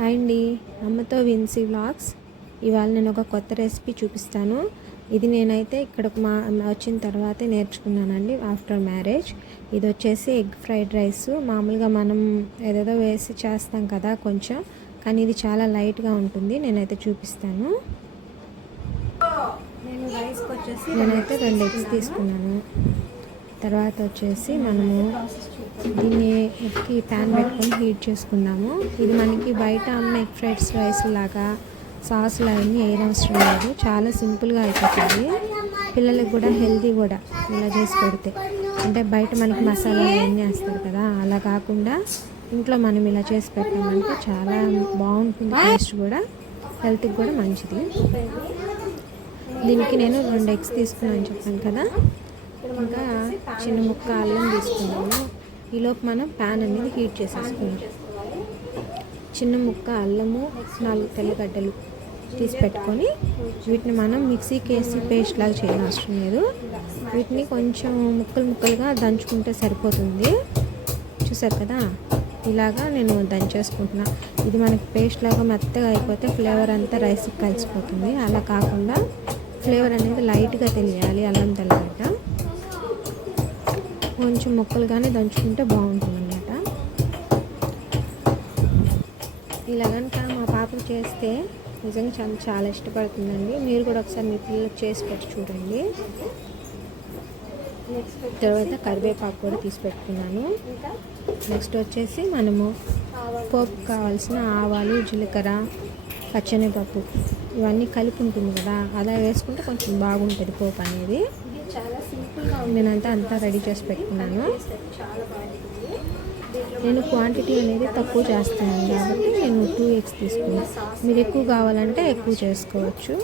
Hi అండి, అమ్మతో Vincy vlogs. ఇవాళ నేను ఒక కొత్త రెసిపీ చూపిస్తాను. ఇది నేనైతే ఇక్కడికి వచ్చిన తర్వాతే నేర్చుకున్నానండి, ఆఫ్టర్ మ్యారేజ్. ఇది వచ్చేసి ఎగ్ ఫ్రైడ్ రైస్. మామూలుగా మనం ఏదేదో వేసి చేస్తాం కదా కొంచెం, కానీ ఇది చాలా లైట్గా ఉంటుంది. నేనైతే చూపిస్తాను. నేనైతే 2 ఎగ్స్ తీసుకున్నాను. తర్వాత వచ్చేసి మనము దీన్ని ఎగ్కి ప్యాన్ పెట్టుకొని హీట్ చేసుకుందాము. ఇది మనకి బయట అమ్మ ఎగ్ ఫ్రైడ్ రైస్ లాగా సాసులు అవన్నీ వేయడం అవసరం లేదు, చాలా సింపుల్గా అయిపోతుంది. పిల్లలకు కూడా హెల్తీ కూడా ఇలా చేసి పెడితే. అంటే బయట మనకి మసాలాలు అవన్నీ వేస్తారు కదా, అలా కాకుండా ఇంట్లో మనం ఇలా చేసి పెట్టామంటే చాలా బాగుంటుంది. టేస్ట్ కూడా హెల్త్కి కూడా మంచిది. దీనికి నేను 2 ఎగ్స్ తీసుకున్నాను చెప్పాను కదా. ఇంకా చిన్న ముక్క అల్లం తీసుకున్నాము. ఈలోపు మనం ప్యాన్ అనేది హీట్ చేసేసుకున్నాం. చిన్న ముక్క అల్లము, 4 తెల్లగడ్డలు తీసి పెట్టుకొని వీటిని మనం మిక్సీకి వేసి పేస్ట్ లాగా చేయడం అవసరం లేదు. వీటిని కొంచెం ముక్కలుగా దంచుకుంటే సరిపోతుంది. చూసారు కదా, ఇలాగా నేను దంచేసుకుంటున్నా. ఇది మనకి పేస్ట్ లాగా మెత్తగా అయిపోతే ఫ్లేవర్ అంతా రైస్కి కలిసిపోతుంది. అలా కాకుండా ఫ్లేవర్ అనేది లైట్గా తెలియాలి. అల్లం తెల్లగడ్డ కొంచెం ముక్కలుగానే దంచుకుంటే బాగుంటుంది అన్నమాట. ఇలా కనుక మా పాపకు చేస్తే నిజంగా చాలా ఇష్టపడుతుందండి. మీరు కూడా ఒకసారి మీ పిల్లలకు చేసి పెట్టి చూడండి. తర్వాత కరివేపాకు కూడా తీసి పెట్టుకున్నాను. నెక్స్ట్ వచ్చేసి మనము పోపు కావాల్సిన ఆవాలు, జీలకర్ర, పచ్చెనగపప్పు ఇవన్నీ కలిపి ఉంటుంది కదా, అలా వేసుకుంటే కొంచెం బాగుంటుంది పోపు అనేది. నేనంతా రెడీ చేసి పెట్టుకున్నాను. నేను క్వాంటిటీ అనేది తక్కువ చేస్తున్నాను కాబట్టి నేను 2 ఎగ్స్ తీసుకున్నాను. మీరు ఎక్కువ కావాలంటే ఎక్కువ చేసుకోవచ్చు.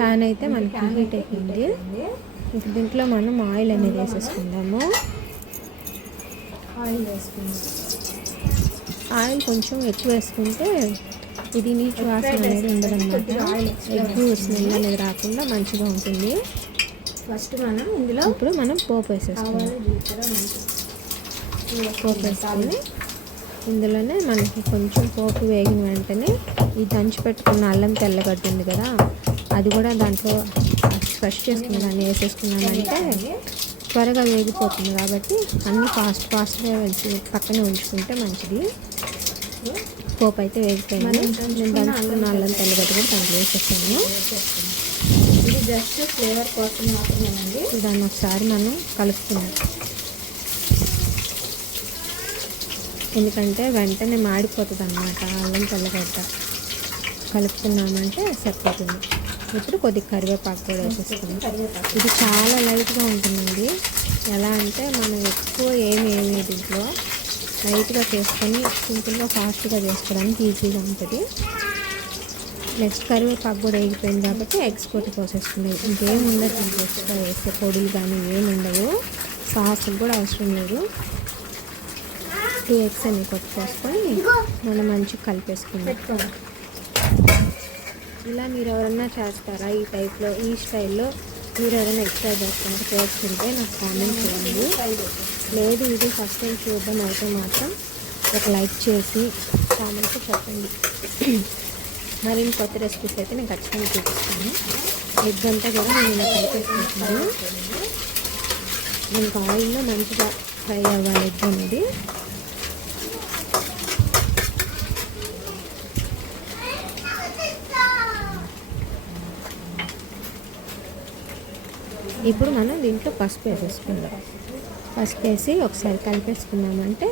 ప్యాన్ అయితే మనకి హీట్ అయిపోయింది. ఇంక దీంట్లో మనం ఆయిల్ అనేది వేసేసుకుందాము. ఆయిల్ కొంచెం ఎక్కువ వేసుకుంటే ఇది నీచు వాసన అనేది ఉండదన్నమాట. ఎగ్ స్మెల్ అనేది రాకుండా మంచిగా ఉంటుంది. ఫస్ట్ మనం ఇందులో ఇప్పుడు మనం పోపు వేసేసుకుందాం. పోపు వేసుకొని ఇందులోనే మనకి కొంచెం పోపు వేగిన వెంటనే ఈ దంచి పెట్టుకున్న అల్లం తెల్లగడ్డ ఉంది కదా, అది కూడా దాంట్లో ఫ్రెష్ చేసుకున్న దాన్ని వేసేసుకున్నామంటే త్వరగా వేగిపోతుంది. కాబట్టి అన్నీ ఫాస్ట్గా పక్కనే ఉంచుకుంటే మంచిది. పోపు అయితే వేగిపోయింది. నేను దంచుకున్న అల్లం తెల్లగడ్డ కూడా దాంట్లో వేసేసాను. ఇది జస్ట్ ఫ్లేవర్ కోసం మాత్రమేనండి. దాన్ని ఒకసారి మనం కలుపుతున్నాం, ఎందుకంటే వెంటనే మాడిపోతుంది అన్నమాట. అల్లం తెల్లగడ్డ కలుపుకున్నామంటే సరిపోతుంది. ఇప్పుడు కొద్దిగా కరివేపాకు కూడా వేసేసుకున్నాం. ఇది చాలా లైట్గా ఉంటుందండి. ఎలా అంటే మనం ఎక్కువ ఏమి దీంట్లో లైట్గా చేసుకొని సింపుల్గా ఫాస్ట్గా చేసుకోవడానికి ఈజీగా ఉంటుంది. నెక్స్ట్ కరివేపాకు కూడా వేగిపోయింది కాబట్టి ఎగ్స్ కొట్టి పోసేసుకున్నాయి. ఇంకేం ఉండదు దీంట్లో ఎక్స్ట్రా వేసే పొడులు కానీ ఏమి ఉండవు. సాసులు కూడా అవసరం లేదు. 2 ఎగ్స్ అన్ని కొట్టి పోసుకొని మనం మంచిగా కలిపేసుకున్నాం. ఇలా మీరు ఎవరన్నా చేస్తారా ఈ టైప్లో, ఈ స్టైల్లో మీరు ఎవరైనా ఎక్స్ట్రా చేస్తుంటే నాకు కామెంట్ చేయండి. లేదు ఇది ఫస్ట్ టైం చూడడం అయితే మాత్రం ఒక లైక్ చేసి కామెంట్ చెప్పండి. మరి కొత్త రెసిపీస్ అయితే నేను ఖచ్చితంగా చూపిస్తాను. ఎగ్ అంతా కూడా నేను ఇలా కలిపేసుకుంటున్నాను. ఇంకా ఆయిల్లో మంచిగా ఫ్రై అవ్వాలి ఎగ్ అనేది. ఇప్పుడు మనం దీంట్లో పసుపు వేసేసుకుందాం. పసుపు వేసి ఒకసారి కలిపేసుకున్నామంటే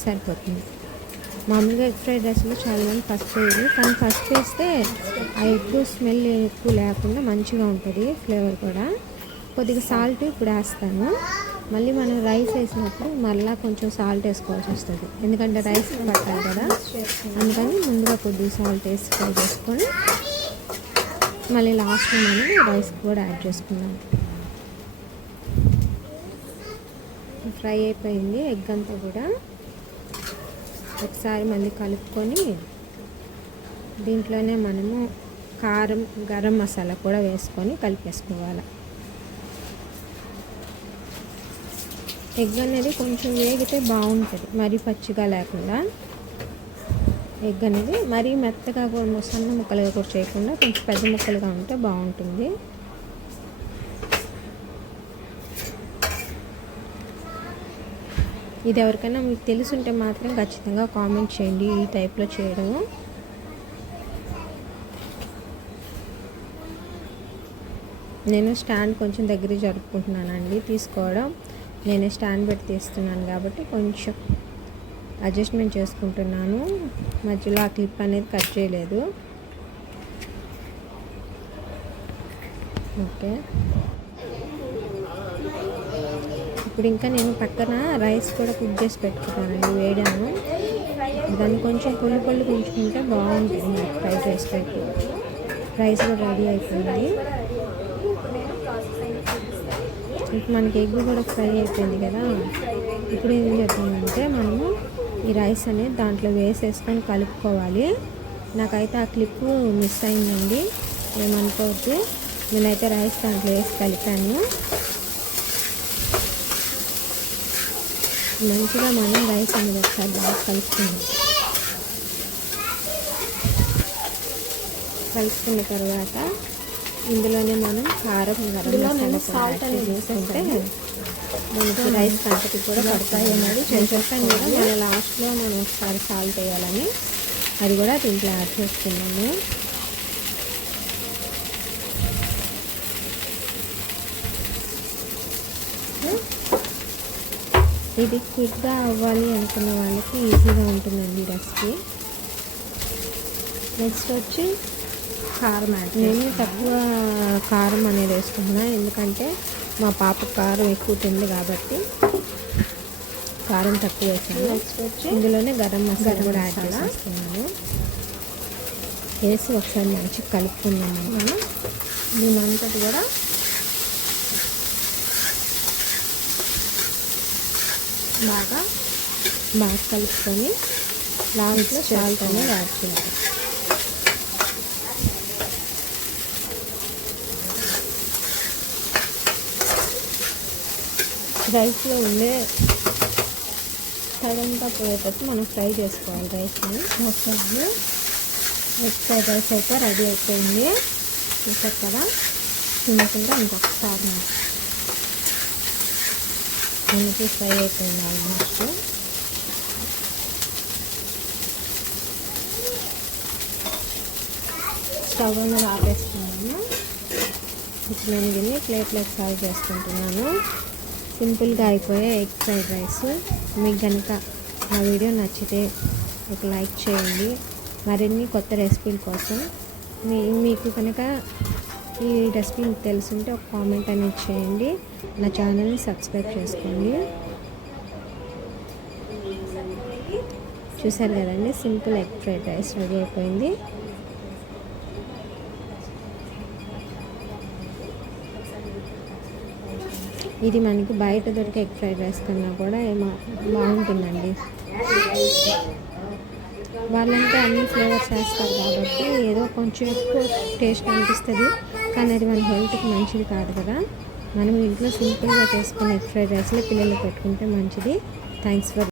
సరిపోతుంది. మామూలుగా ఎగ్ ఫ్రైడ్ రైస్లో చాలామంది పసుపు వేయరు, కానీ పసుపు వేస్తే ఆ ఎగ్ స్మెల్ ఎక్కువ లేకుండా మంచిగా ఉంటుంది, ఫ్లేవర్ కూడా. కొద్దిగా సాల్ట్ ఇప్పుడు వేస్తాను. మళ్ళీ మనం రైస్ వేసినప్పుడు మళ్ళీ కొంచెం సాల్ట్ వేసుకోవాల్సి వస్తుంది, ఎందుకంటే రైస్ పట్టాలి కదా. అందుకని ముందుగా కొద్దిగా సాల్ట్ వేసి ఫ్రై చేసుకొని మళ్ళీ లాస్ట్లో మనం రైస్ కూడా యాడ్ చేసుకున్నాం. ఫ్రై అయిపోయింది ఎగ్ అంతా కూడా. ఒకసారి మళ్ళీ కలుపుకొని దీంట్లోనే మనము కారం, గరం మసాలా కూడా వేసుకొని కలిపేసుకోవాలి. ఎగ్ అనేది కొంచెం వేగితే బాగుంటుంది, మరీ పచ్చిగా లేకుండా. ఎగ్ అనేది మరీ మెత్తగా కూడా సన్న ముక్కలుగా కూడా చేయకుండా కొంచెం పెద్ద ముక్కలుగా ఉంటే బాగుంటుంది. ఇది ఎవరికైనా మీకు తెలుసుంటే మాత్రం ఖచ్చితంగా కామెంట్ చేయండి ఈ టైప్లో చేయడము. నేను స్టాండ్ కొంచెం దగ్గర జరుపుకుంటున్నానండి తీసుకోవడం. నేనే స్టాండ్ పెట్టి తీస్తున్నాను కాబట్టి కొంచెం అడ్జస్ట్మెంట్ చేసుకుంటున్నాను. మధ్యలో ఆ క్లిప్ అనేది కట్ చేయలేదు. ఓకే, ఇప్పుడు ఇంకా నేను పక్కన రైస్ కూడా కుక్ చేసి పెట్టుకున్నానండి, వేడాను. దాన్ని కొంచెం పొల్లు ఉంచుకుంటే బాగుంటుంది ఫ్రైడ్ రైస్ పెట్టి. రైస్ కూడా రెడీ అయిపోయింది. ఇప్పుడు మనకి ఎగ్ కూడా ఫ్రై అయిపోయింది కదా. ఇప్పుడు ఏం చేద్దామంటే మనము ఈ రైస్ అనేది దాంట్లో వేసేసుకొని కలుపుకోవాలి. నాకైతే ఆ క్లిప్ మిస్ అయిందండి, ఏమనుకోవద్దు. నేనైతే రైస్ దాంట్లో వేసి కలిపాను. మంచిగా మనం రైస్ అనేది ఒకసారి బాగా కలుపుకున్న తర్వాత ఇందులోనే మనం కారం, గరం మసాలా సాల్ట్ అనేది వేసుకుంటే మనకి రైస్ కంటకి కూడా పడతాయి అనేది చెప్పాను కదా. మన లాస్ట్లో మనం ఒకసారి సాల్ట్ వేయాలని, అది కూడా దీంట్లో యాడ్ చేసుకున్నాము. ఇది క్విక్గా అవ్వాలి అనుకున్న వాళ్ళకి ఈజీగా ఉంటుందండి ఈ రెసిపీ. నెక్స్ట్ వచ్చి కారం యాడ్. నేను తక్కువ కారం అనేది వేసుకుంటున్నాను, ఎందుకంటే మా పాప కారం ఎక్కువ తింది కాబట్టి కారం తక్కువ వేసాను. నెక్స్ట్ వచ్చి ఇందులోనే గరం మసాలా కూడా యాడ్ చేస్తున్నాను. వేసి ఒకసారి మంచిగా కలుపుకున్నాము. మనం దీనంతటి కూడా బాగా కలుపుకొని లాస్ట్లో సాల్ట్ అనేది యాడ్ చేయాలి. రైస్లో ఉండే తడంతా పోయేటట్టు మనం ఫ్రై చేసుకోవాలి రైస్ని. ఒకసారి ఎగ్ ఫ్రైడ్ రైస్ అయితే రెడీ అయిపోయింది. చూసారు కదా, తినకుండా ఇంకొకసారి మనకి ఫ్రై అయిపోయింది ఆల్మోస్ట్. స్టవ్ అనేది ఆపేస్తున్నాను. ఇప్పుడు నేను దీన్ని ప్లేట్లోకి సర్వ్ చేసుకుంటున్నాను. సింపుల్గా అయిపోయే ఎగ్ ఫ్రైడ్ రైస్. మీకు కనుక నా వీడియో నచ్చితే ఒక లైక్ చేయండి. మరిన్ని కొత్త రెసిపీల కోసం మీకు కనుక ఈ రెసిపీ తెలుసుంటే ఒక కామెంట్ అనేది చేయండి. నా ఛానల్ని సబ్స్క్రైబ్ చేసుకోండి. చూసారు కదండి, simple egg fried rice ready అయిపోయింది. ఇది మనకి బయట దొరికే ఎగ్ ఫ్రైడ్ రైస్ కన్నా కూడా బాగుంటుందండి. వాళ్ళంటే అన్ని ఫ్లేవర్స్ వేస్తారు కాబట్టి ఏదో కొంచెం ఎక్కువ టేస్ట్ అనిపిస్తుంది, కానీ అది మన హెల్త్కి మంచిది కాదు కదా. మనం ఇంట్లో సింపుల్గా చేసుకునే ఎగ్ ఫ్రైడ్ రైస్లో పిల్లలు పెట్టుకుంటే మంచిది. Thanks for